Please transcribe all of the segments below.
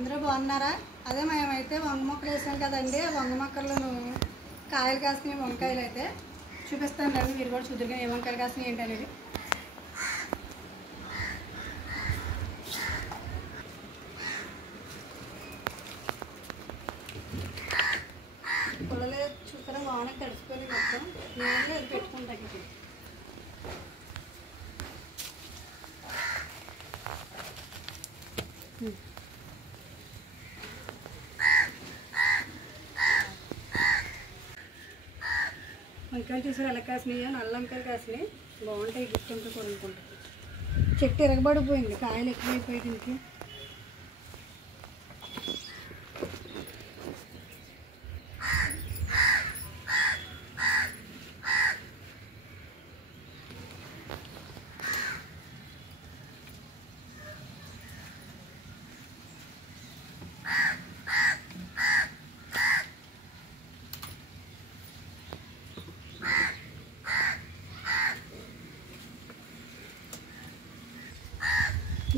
అందరూ బాగున్నారా? అదే మేమైతే వంగ మొక్కలు వేసాం కదండి. ఆ వంగ మొక్కలను కాయలు కాసినాయి. వంకాయలు అయితే చూపిస్తాను రండి, మీరు కూడా చూద్దరుగా ఏ వంకాయలు కాసినాయి ఏంటి అనేది. పొలలే చూస్తారా, వాన తడిసిపోయి మొత్తం నేను అది పెట్టుకుంటాను. వంకాయలు చూసారు ఎలా కాసినాయో, నల్ల వంకాయలు కాసినాయి, బాగుంటాయి. గుర్తుంటే కొనుక్కుంటాం. చెట్టు ఎరగబడిపోయింది, కాయలు ఎక్కువైపోయి దీనికి.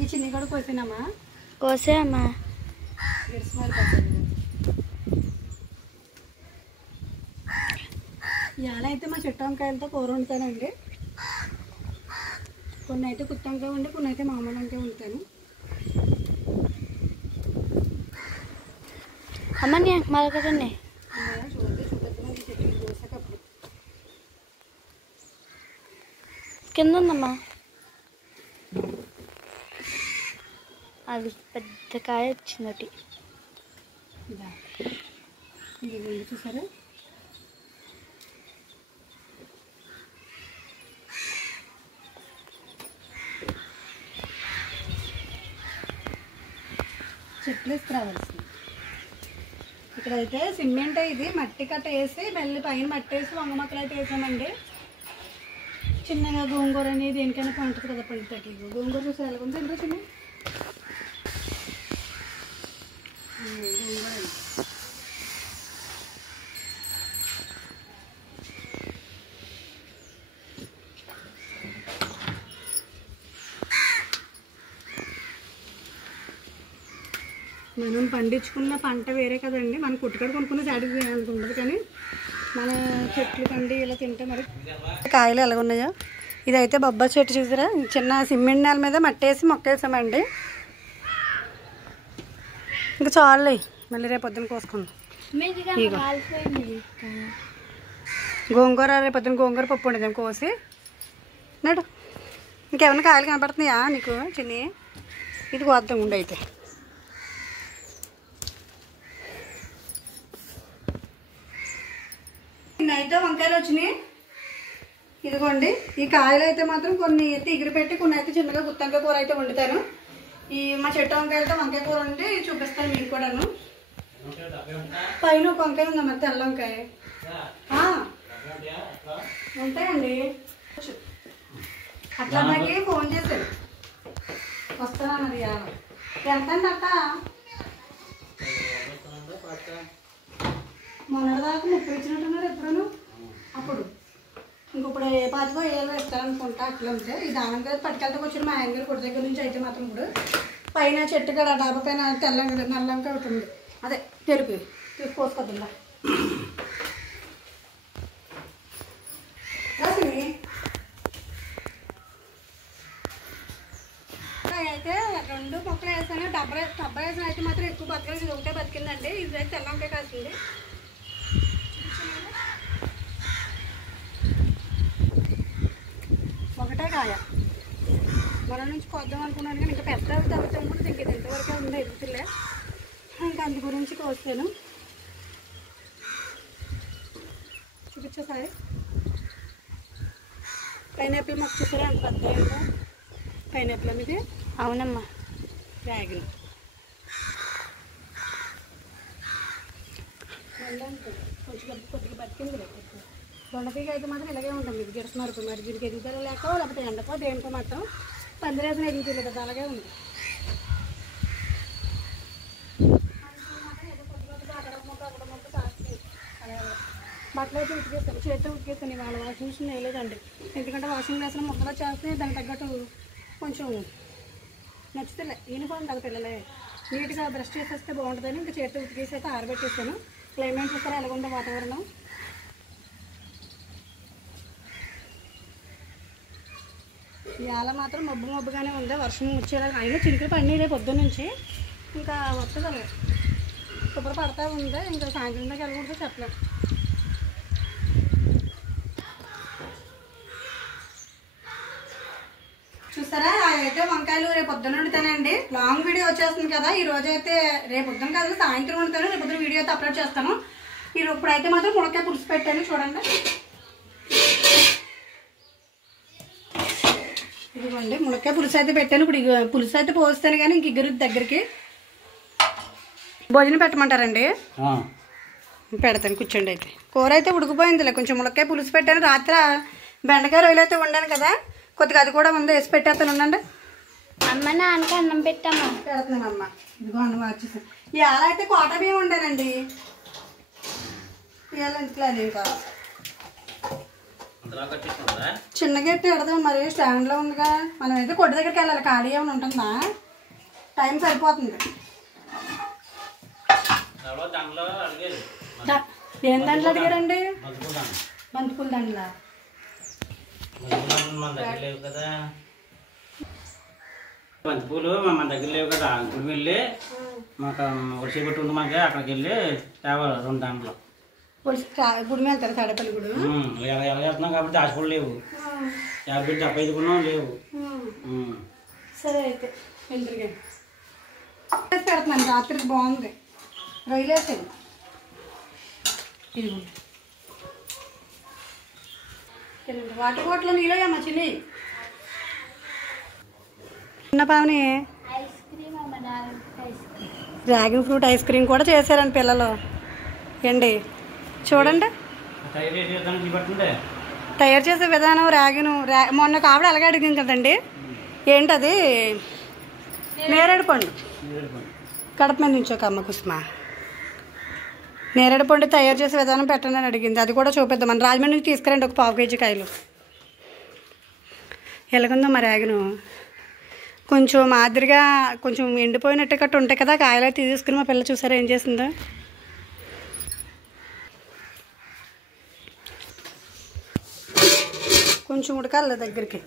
ఈ చిన్ని కూడా కోసినామా? కోసామా. ఇవాళ అయితే మా చెట్టు వంకాయలతో కూర వండుతానండి. కొన్ని అయితే గుత్తి వంకాయ ఉండి, కొన్ని అయితే మామూలు వంకాయ వండుతాను. అమ్మ నీ మళ్ళీ కదండి చూద్దాం చెట్టు కోసాకప్పుడు కింద ఉందమ్మా. అది పెద్ద కాయ వచ్చిందటి. ఇది చూసారా, చెట్లు వేసుకురావాల్సింది. ఇక్కడైతే సిమెంట్ ఇది మట్టి కట్ట వేసి మళ్ళీ పైన మట్టి వేసి వంగ మొక్కలు అయితే వేసామండి. చిన్నగా గోంగూర అనేది దేనికైనా పండుతుంది కదా, పండుతాకి. గోంగూర చూసి ఎలా ఉంది ఎంత చిన్న గోంగూర. మనం పండించుకున్న పంట వేరే కదండి, మనం కుట్టుకడ కొనుక్కున్న చాటికి అంత ఉండదు. కానీ మన చెట్లు పండి ఇలా తింటే మరి కాయలు ఎలా ఉన్నాయో. ఇదైతే బొబ్బాయి చెట్టు చూసారా, చిన్న సిమెంట్ నేల మీద మట్టి వేసి మొక్క వేసామండి. ఇంకా చాలు, మళ్ళీ రేపు పొద్దున కోసుకుందాం. గోంగూర రేపు పొద్దున గోంగూర పప్పు ఉండేదాం కోసి నాడు. ఇంకేమైనా కాయలు కనపడుతున్నాయా నీకు చిన్ని? ఇది కోద్దాం ఉండి అయితే. అయితే వంకాయలు వచ్చినాయి ఇదిగోండి. ఈ కాయలు అయితే మాత్రం కొన్ని అయితే ఎగిరి పెట్టి, కొన్ని అయితే చిన్నగా గుత్తంకాయ కూర అయితే వండుతాను. ఈ మా చెట్టు వంకాయలతో వంకాయ కూర ఉంటే చూపిస్తాను మీకు కూడాను. పైన ఒక వంకాయ ఉందమ్మా, తెల్ల వంకాయ ఉంటాయండి. అట్లా అమ్మాయికి ఫోన్ చేశారు, వస్తానన్నది. ఎంతండి అట్ట? మొన్నటిదాకా 30 ఇచ్చినట్టున్నారు ఎప్పుడూ. అప్పుడు ఇంకొప్పుడు ఏ పాతికో ఏదో ఇస్తారనుకుంటా. అట్లా ఉంటే ఈ దానం కదా పట్టుకెళ్తాకు వచ్చిన మా ఆయన గారు కొట్టి దగ్గర నుంచి. అయితే మాత్రం ఇప్పుడు పైన చెట్టు కాడ డాబా పైన తెల్లంగా నల్లంగా ఒకటి ఉంది, అదే తెరుపు తీసుకోవద్దా. అయితే 2 మొక్కలు వేసాను. డబ్బా వేసాను అయితే మాత్రం ఎక్కువ బతకలేదు. ఇది ఒకటే బతికిందండి. ఇది అయితే తెల్లంకాయ కాసింది. ఒకటే కాయ మన నుంచి కొద్దాం అనుకున్నాను, కానీ ఇంకా పెద్ద తగ్గుతాం కూడా ఇంక ఎంతవరకే ఉంది ఎదుగుతులే. ఇంకా అందు గురించి కోస్తాను. చూపించా సార్, పైనాపిల్ మొక్క చూసారా అంత పెద్ద అయిందో. పైనాపిల్ అనేది అవునమ్మా. డ్రాగన్ కొంచెం కొద్దిగా బతికింది. దొండతీగ అయితే మాత్రం ఇలాగే ఉంటుంది. ఇది గిడుస్తున్నారు మరి దీనికి ఎదుగుదల లేక లేకపోతే ఎండకో దేనికో మాత్రం పందిరేసిన ఎదుగుతుంది కదా, అలాగే ఉంది. బట్టలు అయితే ఉతికేస్తాను, చేతితో ఉతికేస్తాను. వాళ్ళ వాషింగ్ మిషన్ వేయలేదండి, ఎందుకంటే వాషింగ్ మిషన్ మొక్కలో చేస్తే దానికి తగ్గట్టు కొంచెం నచ్చుతులే. యూనిఫామ్ కదా పిల్లలే. నీట్గా బ్రష్ చేసేస్తే బాగుంటుందని ఇంకా చేతితో ఉతికేసి అయితే ఆరబెట్టేసాను. క్లైమేట్ చూస్తారా ఎలాగుందో వాతావరణం. ఇవాళ మాత్రం మబ్బుగానే ఉంది, వర్షం వచ్చేలా అయినా చినుకులు పడినాయి రేపు పొద్దున్న నుంచి. ఇంకా వస్తుంది అలాగే శుభ్ర పడతా ఉంది. ఇంకా సాయంత్రం దాకా వెళ్ళకూడదు చెప్పలేదు. చూస్తారా అయితే వంకాయలు రేపు పొద్దున్న వండుతానండి. లాంగ్ వీడియో వచ్చేస్తుంది కదా. ఈ రోజు అయితే రేపు పొద్దున కాదు సాయంత్రం వండుతాను. రేపు పొద్దున వీడియో అయితే అప్లోడ్ చేస్తాను. ఇప్పుడైతే మాత్రం మునక్కాయ పులుసు పెట్టాను చూడండి. ఇదిగోండి మునక్కాయ పులుసు అయితే పెట్టాను. ఇప్పుడు పులుసు అయితే పోస్తాను కానీ ఇంక ఇద్దరు దగ్గరికి భోజనం పెట్టమంటారండి. పెడతాను కూర్చోండి. అయితే కూర అయితే ఉడికిపోయిందిలే. కొంచెం మునక్కాయ పులుసు పెట్టాను. రాత్రి బెండకాయ రొయ్యలు అయితే వండాను కదా, కొద్దిగా అది కూడా ఉంది, వేసి పెట్టేస్తాను. ఉండండి. అమ్మ నాన్నకి అన్నం పెట్టామా? పెడుతున్నానమ్మా. ఇదిగో అన్నం వచ్చేసాను. ఇవాళ అయితే కోట బియ్యం వండానండి. ఇవాళ ఇంట్లో అది ఇంకా చిన్న గట్టి పెడదాం. మరి స్టాండ్లో ఉందిగా. మనం అయితే కొట్టు దగ్గరికి వెళ్ళాలి. ఖాళీ ఏమైనా ఉంటుందా? టైం సరిపోతుంది. ఏం దండలు అడిగారండి? బంతిపూల దండలా? బంతిపూలు మన దగ్గర లేవు కదా. ఇప్పుడు వెళ్ళి మాకు ఒడిసి పెట్టి ఉంది మాకు, అక్కడికి వెళ్ళి తేవాలి 2 దాంట్లో. గుడి వెళ్తారు తాడేపల్లి గుడి. ఎలా వెళ్తున్నాం కాబట్టి దాచిపూలు లేవు. 50 75 కొన్నాం లేవు. సరే అయితే వెళ్తురుగా పెడుతున్నాను. రాత్రికి బాగుంది. రొయ్యలు వేసాను. ఇదిగోండి వాటర్ బాటిల్ నీళ్ళమ్మా చిల్లి. చిన్న Pavani dragon fruit ice cream కూడా చేశారండి పిల్లలు. ఏండి చూడండి తయారు చేసే విధానం. మొన్న ఆవిడ అలాగే అడిగింది కదండి. ఏంటది? నేరేడు పండు. కడప మీద నుంచోక అమ్మ కుసుమ. నేరేడు పండు తయారు చేసే విధానం పెట్టండి అని అడిగింది. అది కూడా చూపిద్దాం. మన రాజమండ్రి నుంచి తీసుకురండి ఒక 1/2 కేజీ కాయలు. ఎలాగుందో మరి డ్రాగను కొంచెం మాదిరిగా కొంచెం ఎండిపోయినట్టు కట్టు ఉంటాయి కదా కాయలు. అయితే తీసుకుని మా పిల్ల చూసారా ఏం చేసిందో. కొంచెం ఉడకాలి దగ్గరికి.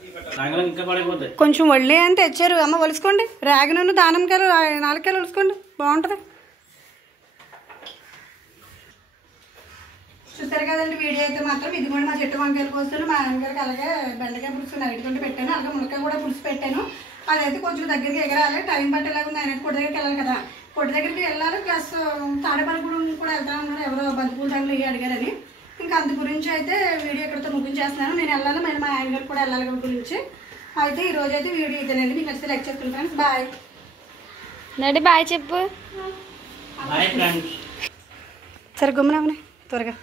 కొంచెం వళ్ళి అని తెచ్చారు అమ్మ. ఒలుసుకోండి. డ్రాగన్ దానిమ్మకాయలు 4 కాయలు ఒలుసుకోండి, బాగుంటుంది. చూస్తారు కదండి వీడియో అయితే మాత్రం. ఇది కూడా మా చెట్టు వంకాయలు కోస్తాను. మా ఆయనగారికి అలాగే బెండకాయ పులుసు నైట్కుంటే పెట్టాను. అలాగే మునక్కాయ కూడా పులుసు పెట్టాను. అదైతే కొంచెం దగ్గరికి ఎగరాలి. టైం పట్టేలాగా ఉంది. ఆయన కొట్టు దగ్గరికి వెళ్ళాలి కదా. కొట్టు దగ్గరికి వెళ్ళాలి. ప్లస్ తాడేపల్లి కూడా వెళ్తా ఉన్నారు. ఎవరో బంతిపూల దండలు ఇవి అడిగారని. ఇంకా అందు గురించి అయితే వీడియో ఇక్కడితో ముగించేస్తున్నాను. నేను వెళ్ళాలి. మరి మా ఆయన గారు కూడా వెళ్ళాలి గురించి. అయితే ఈరోజు అయితే వీడియో ఇదేనండి. మీకు నచ్చితే లైక్ చేస్తాను ఫ్రెండ్స్. బాయ్. నడి బాయ్ చెప్పు. సరే గుమ్మనమ్మని త్వరగా.